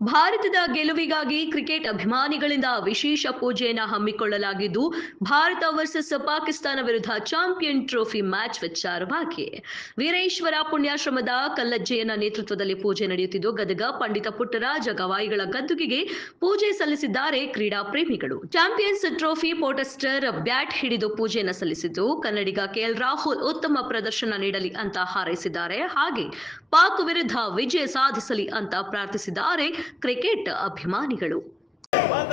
ಭಾರತದ ಗೆಲುವಿಗಾಗಿ ಕ್ರಿಕೆಟ್ ಅಭಿಮಾನಿಗಳಿಂದ ವಿಶೇಷ ಪೂಜೆಯನ್ನು ಹಮ್ಮಿಕೊಳ್ಳಲಾಗಿದ್ದು, ಭಾರತ ವರ್ಸಸ್ ಪಾಕಿಸ್ತಾನ ವಿರುದ್ಧ ಚಾಂಪಿಯನ್ ಟ್ರೋಫಿ ಮ್ಯಾಚ್ ವಿಚಾರವಾಗಿ ವೀರೇಶ್ವರ ಪುಣ್ಯಾಶ್ರಮದ ಕಲ್ಲಜ್ಜೆಯನ ನೇತೃತ್ವದಲ್ಲಿ ಪೂಜೆ ನಡೆಯುತ್ತಿದ್ದು, ಗದಗ ಪಂಡಿತ ಪುಟ್ಟರಾಜ ಗವಾಯಿಗಳ ಗದ್ದುಗೆಗೆ ಪೂಜೆ ಸಲ್ಲಿಸಿದ್ದಾರೆ ಕ್ರೀಡಾ ಪ್ರೇಮಿಗಳು. ಚಾಂಪಿಯನ್ಸ್ ಟ್ರೋಫಿ ಪೋಸ್ಟರ್ ಬ್ಯಾಟ್ ಹಿಡಿದು ಪೂಜೆಯನ್ನು ಸಲ್ಲಿಸಿದ್ದು, ಕನ್ನಡಿಗ ಕೆಎಲ್ ರಾಹುಲ್ ಉತ್ತಮ ಪ್ರದರ್ಶನ ನೀಡಲಿ ಅಂತ ಹಾರೈಸಿದ್ದಾರೆ. ಹಾಗೆ ಪಾಕ್ ವಿರುದ್ಧ ವಿಜಯ ಸಾಧಿಸಲಿ ಅಂತ ಪ್ರಾರ್ಥಿಸಿದ್ದಾರೆ ಕ್ರಿಕೆಟ್ ಅಭಿಮಾನಿಗಳು. भारत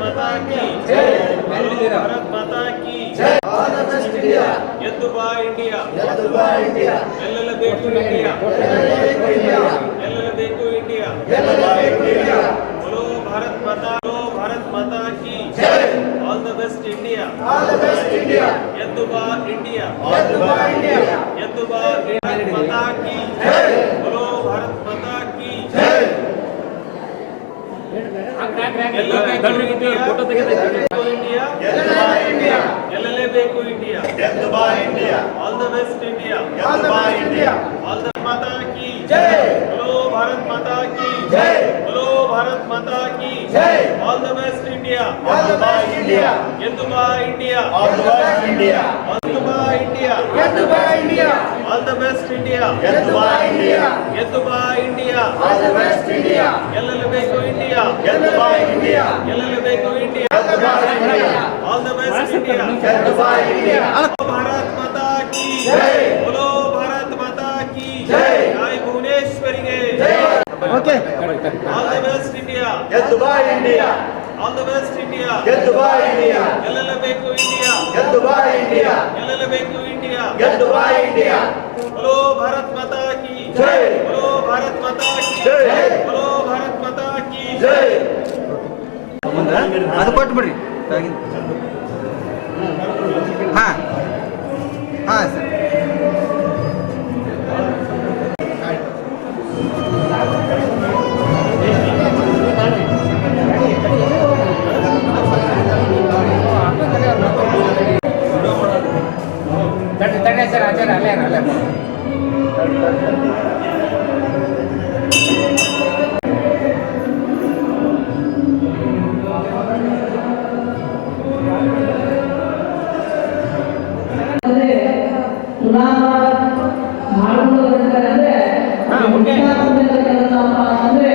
माता की जय, भारत माता की जय, यद्दुबा इंडिया, यद्दुबा इंडिया, ಎಲ್ಲಲೇಬೇಕು ಇಂಡಿಯಾ, ಎಲ್ಲಲೇಬೇಕು ಇಂಡಿಯಾ, ಎಲ್ಲಲೇಬೇಕು ಇಂಡಿಯಾ, बोलो भारत माता की जय, all the best India, all the best India, यद्दुबा इंडिया, यद्दुबा इंडिया, यद्दुबा भारत माता की जय, बोलो भारत माता की जय. ಫೋಟೋ ಇಂಡಿಯಾ, ಗೆಲ್ಲಲೇಬೇಕು ಇಂಡಿಯಾ, ಗೆಲ್ಲಬಾ India, all the best India, ಗೆಲ್ಲಬಾ ಇಂಡಿಯಾ, ಆಲ್ ದ ಮಾತಾ ಕಿ ಜೈ, बोलो भारत माता की जय, बोलो भारत माता की जय, ಆಲ್ ದ ಬೆಸ್ಟ್ ಇಂಡಿಯಾ, ಗೆಲ್ಲಬಾ ಇಂಡಿಯಾ, ಗೆಲ್ಲಬಾ India, all the best India, ಗೆಲ್ಲಬಾ ಇಂಡಿಯಾ, ಗೆಲ್ಲಬಾ India, all the best India, ಗೆಲ್ಲಬಾ ಇಂಡಿಯಾ, ಗೆಲ್ಲಬಾ India, all the best India, ಗೆಲ್ಲಲೇಬೇಕು ಇಂಡಿಯಾ, ಗೆಲ್ಲಬಾ ಇಂಡಿಯಾ, ಗೆಲ್ಲಲೇಬೇಕು ಇಂಡಿಯಾ, ಗೆಲ್ಲಬಾ India, all the best India, ಗೆಲ್ಲಬಾ ಇಂಡಿಯಾ, ಭಾರತ್ ಮಾತಾ ಕಿ ಜೈ, बोलो भारत माता की जय, जय भुवनेश्वರಿಗೆ ಜೈ. Okay, all the best India, ಗೆಲ್ಲಬಾ India, all the best India, ಗೆಲ್ಲಬಾ ಇಂಡಿಯಾ, ಗೆಲ್ಲಲೇಬೇಕು ಇಂಡಿಯಾ, ಗೆಲ್ಲಬಾ ಇಂಡಿಯಾ, ಗೆಲ್ಲಲೇಬೇಕು ಇಂಡಿಯಾ, ಗೆಲ್ಲಬಾ ಇಂಡಿಯಾ, बोलो भारत माता की जय, बोलो भारत माता की जय, बोलो भारत माता की जय. ಅದು ಕೊಟ್ಟು ಬಿಡ್ರಿ. ಹಾಂ ಹಾಂ ಸರ್. ತಡೆ ಸರ್, ಆಚಾರ ಅಲ್ಲೇ ಅಲ್ಲೇ ಮಾಡುವುದಂದ್ರೆ